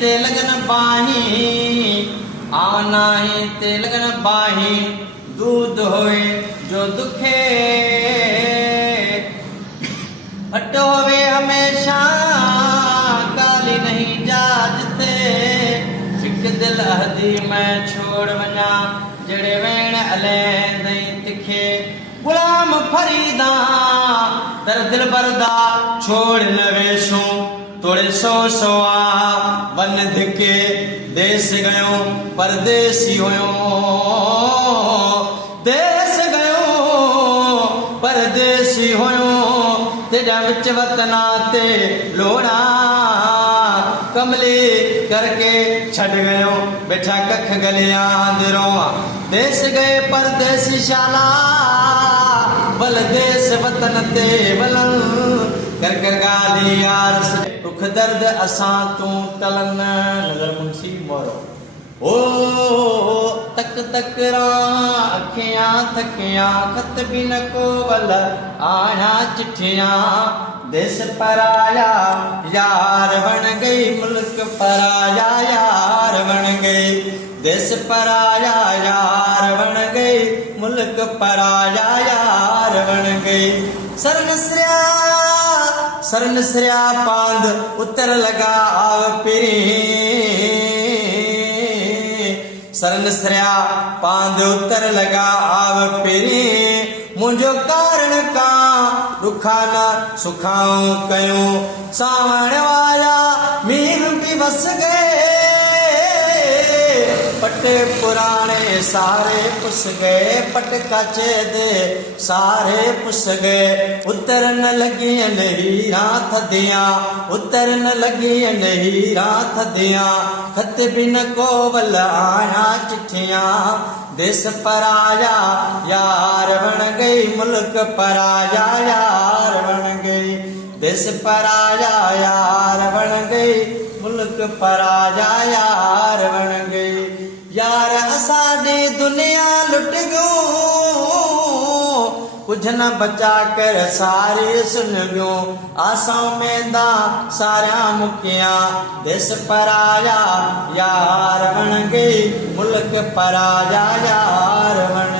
ते लगन बाही आना ही ते लगन बाही दूध होए जो दुखे अटो वे हमेशा काली नहीं जाजते एक दिल अहदी मैं छोड़ वना जड़े वेण अले दई तिखे गुलाम फरीदा दर दिल बरदा छोड़ न वेशूं तोड़े सौ सवा वन धिके देश गयो परदेसी होयो देश गयो परदेसी होयो तेरा विच वतना ते लोड़ा कमली करके छड़ गयो बैठा कख गलियां दिरों देश गए परदेसी शाला बल देश वतन ते बलन कर कर गाली यार दुख दर्द असां तू टलन नजर मुंशी मोरो ओ तक तकरा अखियां थकियां खत भी न को वल आया चिट्ठियां देश पराया यार बन गई मुल्क पराया यार बन गई देश पराया यार बन गई मुल्क पराया यार बन गई सरन सरिया पांद उतर लगा आव पिरी सरन सरिया पांद उतर लगा आव पिरी मुझो कारण का रुखाना सुखाऊं कयूं सावण वाला मीर भी बस गए पट्टे पुराने सारे पुस गए पट काचे दे सारे पुस गए उतरन लगी नहीं रात दिया उतरन लगी नहीं रात दिया खत बिन को वल आया चिट्ठियां देश पराया यार बन गई मुल्क पराया यार बन गई देश पराया यार बन गई मुल्क पराया यार बन गई यार असाडी दुनिया लुट गयो कुछ न बचा कर सारे सुन गयो आसां में दा सारा मुकिया देश पराया यार बन गई मुल्क पराया यार बन